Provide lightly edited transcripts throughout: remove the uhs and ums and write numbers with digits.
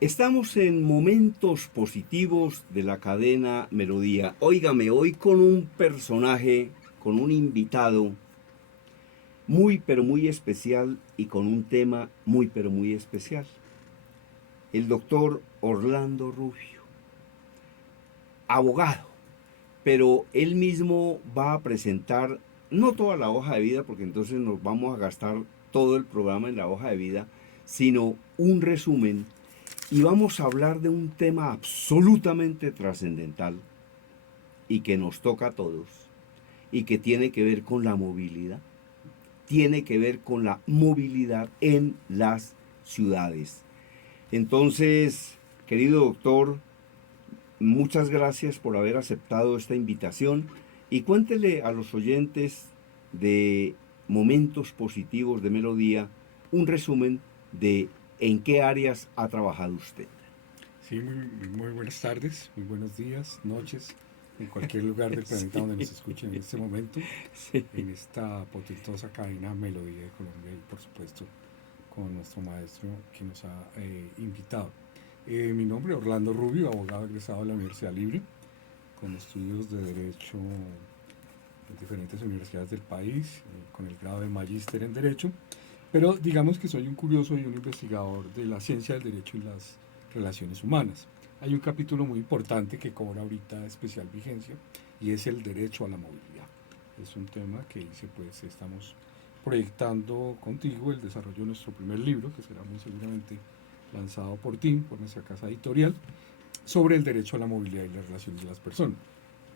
Estamos en momentos positivos de la cadena Melodía. Óigame, hoy con un personaje, con un invitado muy pero muy especial y con un tema muy pero muy especial. El doctor Orlando Rubio, abogado, pero él mismo va a presentar no toda la hoja de vida, porque entonces nos vamos a gastar todo el programa en la hoja de vida, sino un resumen y vamos a hablar de un tema absolutamente trascendental y que nos toca a todos y que tiene que ver con la movilidad. Tiene que ver con la movilidad en las ciudades. Entonces, querido doctor, muchas gracias por haber aceptado esta invitación y cuéntele a los oyentes de Momentos Positivos de Melodía un resumen de en qué áreas ha trabajado usted. Sí, muy buenas tardes, muy buenos días, noches, en cualquier lugar del planeta donde nos escuchen en este momento, Sí. en esta potentosa cadena Melodía de Colombia y por supuesto con nuestro maestro que nos ha invitado. Mi nombre es Orlando Rubio, abogado egresado de la Universidad Libre, con estudios de Derecho en diferentes universidades del país, con el grado de Magíster en Derecho, pero digamos que soy un curioso y un investigador de la ciencia del derecho y las relaciones humanas. Hay un capítulo muy importante que cobra ahorita especial vigencia y es el derecho a la movilidad. Es un tema que dice, pues estamos proyectando contigo el desarrollo de nuestro primer libro, que será muy seguramente lanzado por ti, por nuestra casa editorial, sobre el derecho a la movilidad y las relaciones de las personas.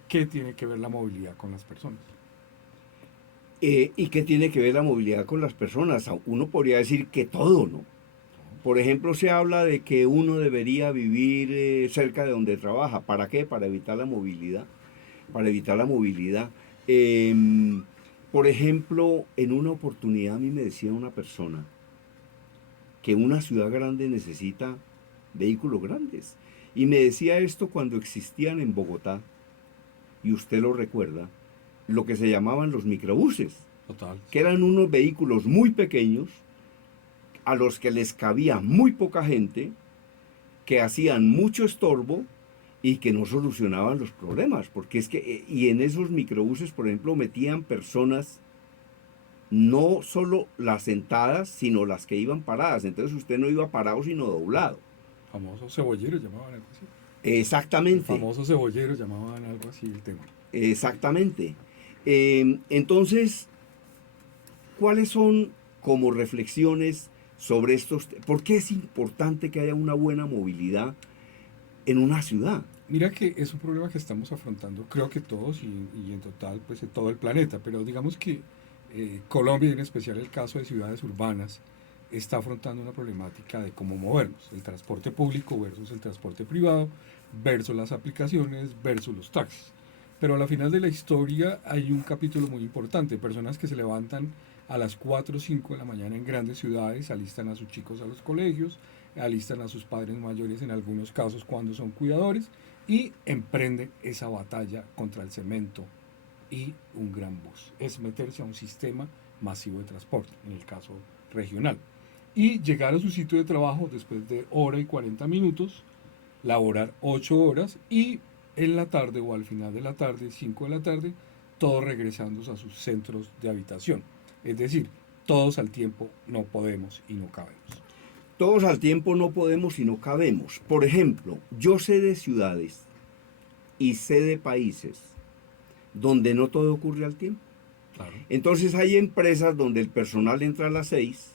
¿Qué tiene que ver la movilidad con las personas? ¿Y qué tiene que ver la movilidad con las personas? Uno podría decir que todo, ¿no? Por ejemplo, se habla de que uno debería vivir cerca de donde trabaja. ¿Para qué? Para evitar la movilidad. Para evitar la movilidad. Em, por ejemplo, en una oportunidad a mí me decía una persona que una ciudad grande necesita vehículos grandes. Y me decía esto cuando existían en Bogotá, y usted lo recuerda, lo que se llamaban los microbuses, Total, que sí. eran unos vehículos muy pequeños a los que les cabía muy poca gente, que hacían mucho estorbo y que no solucionaban los problemas, porque es que, y en esos microbuses, por ejemplo, metían personas, no solo las sentadas, sino las que iban paradas, entonces usted no iba parado, sino doblado. Famoso cebollero llamaban algo así. El Exactamente, famoso cebollero llamaban algo así el tema. exactamente. Entonces, ¿cuáles son como reflexiones sobre estos? ¿Por qué es importante que haya una buena movilidad en una ciudad? Mira que es un problema que estamos afrontando, creo que todos y en total, pues en todo el planeta, pero digamos que Colombia, y en especial el caso de ciudades urbanas, está afrontando una problemática de cómo movernos, el transporte público versus el transporte privado, versus las aplicaciones, versus los taxis. Pero a la final de la historia hay un capítulo muy importante, personas que se levantan a las 4 o 5 de la mañana en grandes ciudades, alistan a sus chicos a los colegios, alistan a sus padres mayores en algunos casos cuando son cuidadores y emprenden esa batalla contra el cemento y un gran bus. Es meterse a un sistema masivo de transporte, en el caso regional. Y llegar a su sitio de trabajo después de hora y 40 minutos, laborar 8 horas y en la tarde o al final de la tarde, 5 de la tarde, todos regresando a sus centros de habitación. Es decir, todos al tiempo no podemos y no cabemos. Todos al tiempo no podemos y no cabemos. Por ejemplo, yo sé de ciudades y sé de países donde no todo ocurre al tiempo. Claro. Entonces hay empresas donde el personal entra a las 6,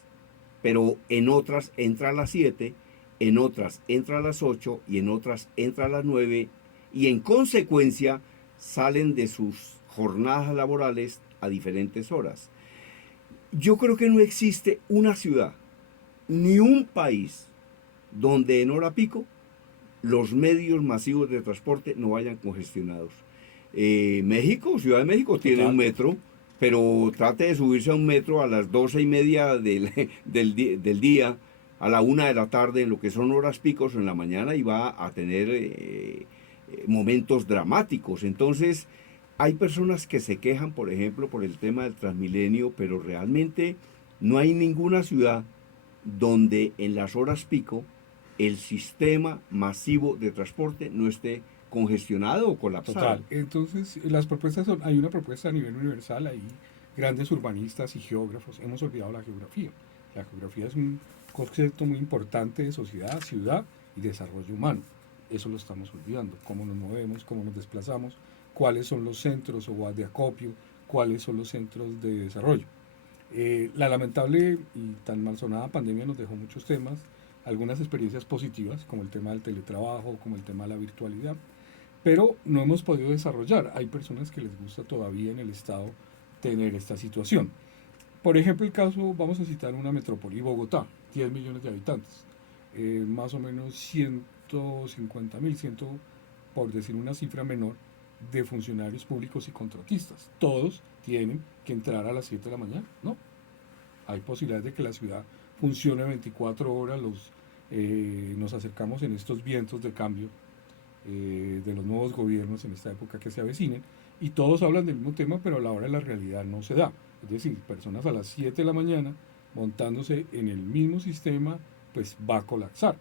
pero en otras entra a las 7, en otras entra a las 8 y en otras entra a las 9 y en consecuencia salen de sus jornadas laborales a diferentes horas. Yo creo que no existe una ciudad ni un país donde en hora pico los medios masivos de transporte no vayan congestionados. México, Ciudad de México tiene un Total. metro, pero trate de subirse a un metro a las 12:30 del día, a la 1 de la tarde, en lo que son horas picos en la mañana, y va a tener momentos dramáticos. Entonces, hay personas que se quejan, por ejemplo, por el tema del Transmilenio, pero realmente no hay ninguna ciudad donde en las horas pico el sistema masivo de transporte no esté congestionado o colapsado. Total. Entonces, las propuestas son, hay una propuesta a nivel universal, hay grandes urbanistas y geógrafos, hemos olvidado la geografía. La geografía es un concepto muy importante de sociedad, ciudad y desarrollo humano. Eso lo estamos olvidando, cómo nos movemos, cómo nos desplazamos, cuáles son los centros o de acopio, cuáles son los centros de desarrollo. La lamentable y tan malsonada pandemia nos dejó muchos temas, algunas experiencias positivas, como el tema del teletrabajo, como el tema de la virtualidad, pero no hemos podido desarrollar. Hay personas que les gusta todavía en el Estado tener esta situación. Por ejemplo, el caso, vamos a citar una metrópoli, Bogotá, 10 millones de habitantes, más o menos 150.000, por decir una cifra menor, de funcionarios públicos y contratistas. Todos tienen que entrar a las 7 de la mañana, ¿no? Hay posibilidades de que la ciudad funcione 24 horas, nos acercamos en estos vientos de cambio de los nuevos gobiernos en esta época que se avecinen, y todos hablan del mismo tema, pero a la hora de la realidad no se da. Es decir, personas a las 7 de la mañana montándose en el mismo sistema, pues va a colapsar.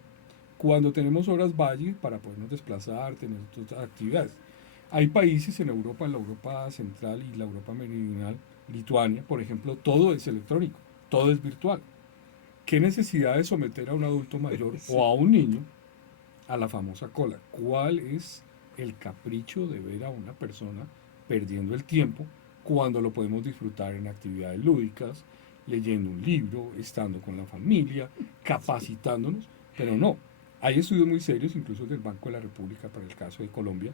Cuando tenemos horas valle para podernos desplazar, tener otras actividades. Hay países en Europa, en la Europa central y la Europa meridional, Lituania, por ejemplo, todo es electrónico, todo es virtual. ¿Qué necesidad de someter a un adulto mayor o a un niño a la famosa cola? ¿Cuál es el capricho de ver a una persona perdiendo el tiempo cuando lo podemos disfrutar en actividades lúdicas, leyendo un libro, estando con la familia, capacitándonos? Pero no, hay estudios muy serios, incluso del Banco de la República para el caso de Colombia,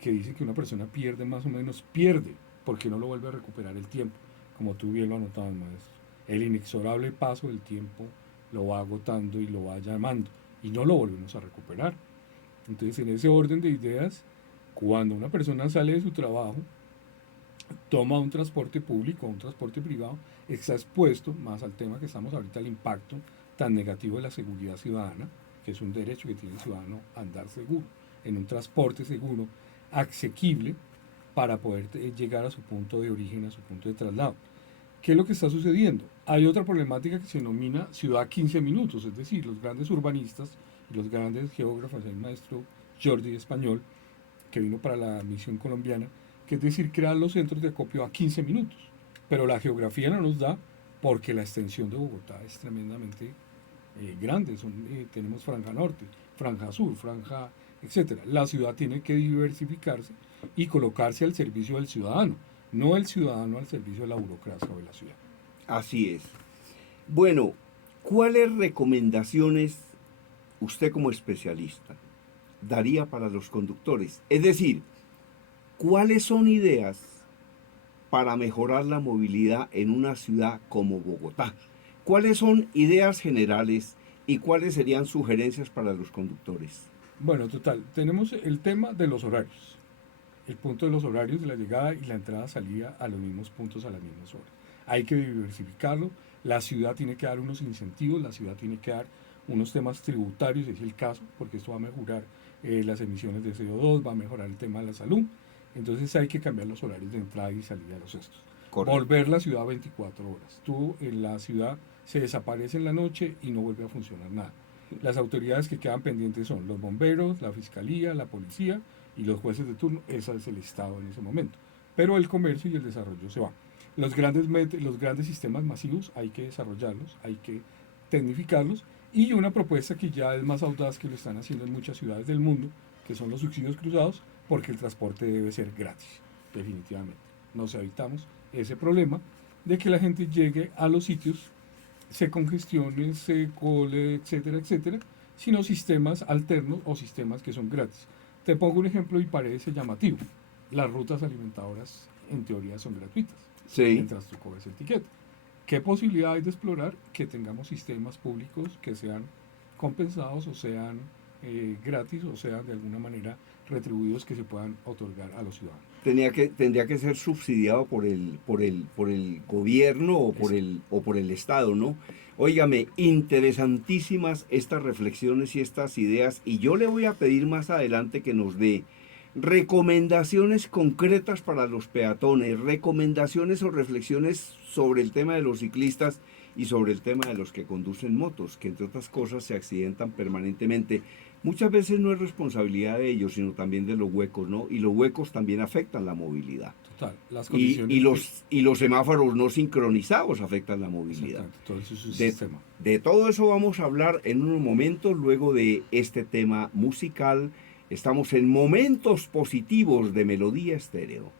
que dice que una persona pierde más o menos, pierde, porque no lo vuelve a recuperar el tiempo, como tú bien lo anotabas, maestro. El inexorable paso del tiempo lo va agotando y lo va llamando, y no lo volvemos a recuperar. Entonces, en ese orden de ideas, cuando una persona sale de su trabajo, toma un transporte público o un transporte privado, está expuesto más al tema que estamos ahorita, al impacto tan negativo de la seguridad ciudadana, que es un derecho que tiene el ciudadano a andar seguro, en un transporte seguro, asequible, para poder llegar a su punto de origen, a su punto de traslado. ¿Qué es lo que está sucediendo? Hay otra problemática que se denomina ciudad 15 minutos, es decir, los grandes urbanistas y los grandes geógrafos, el maestro Jordi Español, que vino para la misión colombiana, que es decir, crear los centros de acopio a 15 minutos. Pero la geografía no nos da, porque la extensión de Bogotá es tremendamente grande. Tenemos franja norte, franja sur, franja, etcétera. La ciudad tiene que diversificarse y colocarse al servicio del ciudadano, no el ciudadano al servicio de la burocracia o de la ciudad. Así es. Bueno, ¿cuáles recomendaciones usted como especialista daría para los conductores? Es decir, ¿cuáles son ideas para mejorar la movilidad en una ciudad como Bogotá? ¿Cuáles son ideas generales y cuáles serían sugerencias para los conductores? Bueno, total, tenemos el tema de los horarios. El punto de los horarios de la llegada y la entrada-salida a los mismos puntos a las mismas horas. Hay que diversificarlo, la ciudad tiene que dar unos incentivos, la ciudad tiene que dar unos temas tributarios, es el caso, porque esto va a mejorar las emisiones de CO2, va a mejorar el tema de la salud. Entonces hay que cambiar los horarios de entrada y salida de los estos. Correcto. Volver la ciudad 24 horas. Tú en la ciudad se desaparece en la noche y no vuelve a funcionar nada. Las autoridades que quedan pendientes son los bomberos, la fiscalía, la policía y los jueces de turno. Ese es el Estado en ese momento. Pero el comercio y el desarrollo se van. Los grandes sistemas masivos hay que desarrollarlos, hay que tecnificarlos, y una propuesta que ya es más audaz, que lo están haciendo en muchas ciudades del mundo, que son los subsidios cruzados, porque el transporte debe ser gratis, definitivamente. Nos evitamos ese problema de que la gente llegue a los sitios, se congestione, se cole, etcétera, etcétera, sino sistemas alternos o sistemas que son gratis. Te pongo un ejemplo y parece llamativo. Las rutas alimentadoras en teoría son gratuitas, sí, mientras tú cobres etiqueta. ¿Qué posibilidad hay de explorar que tengamos sistemas públicos que sean compensados o sean gratis o sean de alguna manera retribuidos, que se puedan otorgar a los ciudadanos? Tendría que ser subsidiado por el gobierno o por el Estado, ¿no? Óigame, interesantísimas estas reflexiones y estas ideas, y yo le voy a pedir más adelante que nos dé recomendaciones concretas para los peatones, recomendaciones o reflexiones sobre el tema de los ciclistas y sobre el tema de los que conducen motos, que entre otras cosas se accidentan permanentemente. Muchas veces no es responsabilidad de ellos, sino también de los huecos, ¿no? Y los huecos también afectan la movilidad. Total, las Y, condiciones y los, y los semáforos no sincronizados afectan la movilidad. exactamente, todo eso es un De, sistema. de todo eso vamos a hablar en unos momentos, luego de este tema musical. Estamos en Momentos Positivos de Melodía Estéreo.